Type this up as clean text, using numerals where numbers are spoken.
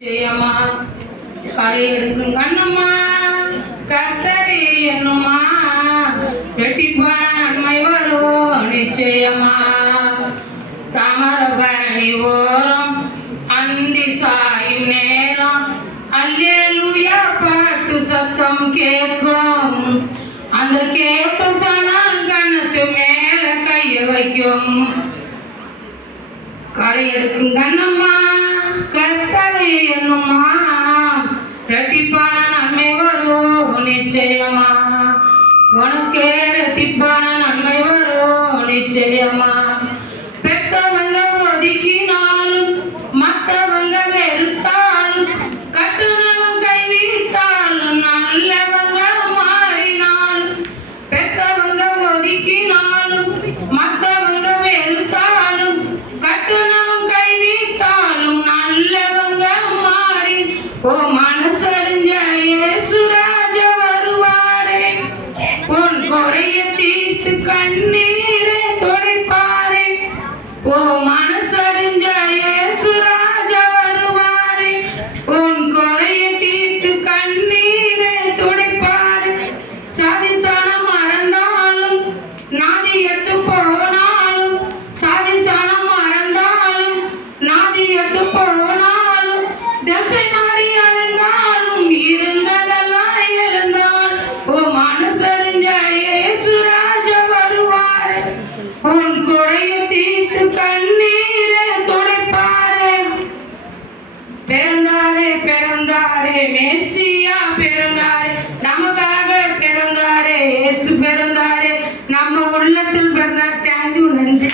ஜெயமா படையெடுக்கும் கண்ணம்மா கத்தரி என்னுமா வெட்டிப்பான நன்மை வரும் நிச்சயமா தாமரபரணி ஓரம் அந்தி சாயும் நேரம் அல்லேலூயா பாட்டு சத்தம் கேட்கும் அந்த கேட்க சனம் கண்ணத்து மேல கைய வைக்கும் களை எடுக்கும் கண்ணம்மா கத்தரை என்னுமா ரெட்டிப்பான நன்மை வரும் நிச்சயமா உனக்கே ரெட்டிப்பான நன்மை வரும் நிச்சயமா பெத்தவங்க ஒதுக்கினாலும் மற்றவங்க வெறுத்தாலும் கட்டுனவங்க கைவிட்டாலும் நல்லவங்க மாறினாலும் பெத்தவங்க ஒதுக்கினாலும் மற்றவங்க வெறுத்தாலும் கட்டுனவங்க கைவிட்டாலும் நல்லவங்க மாறி ஓ மனசறிஞ்ச இயேசுராஜ வருவாரே உன் குறைய தீர்த்து கண்ணீரை துடைப்பாரே ஓ மனசறிஞ்ச இயேசுராஜ வருவாரே உன் குறைய தீர்த்து கண்ணீரை துடைப்பாரே சாதிசனம் மறந்தாலும் நாதியத்து போனாலும் சாதிசனம் மறந்தாலும் நாதியத்து போனாலும் திசை மாறி அடைந்தாலும் இருந்ததெல்லாம் எழுந்தால் ஓ மனசறிஞ்ச இயேசுராஜ வருவாரே உன் குறைய தீர்த்து கண்ணீரை துடைப்பாரே பிறந்தாரே பிறந்தாரே மேசியா பிறந்தாரே நமக்காக பிறந்தாரே இயேசு பிறந்தாரே நம்ம உள்ளத்தில் பிறந்தார். தேங்க்யூ, நன்றி.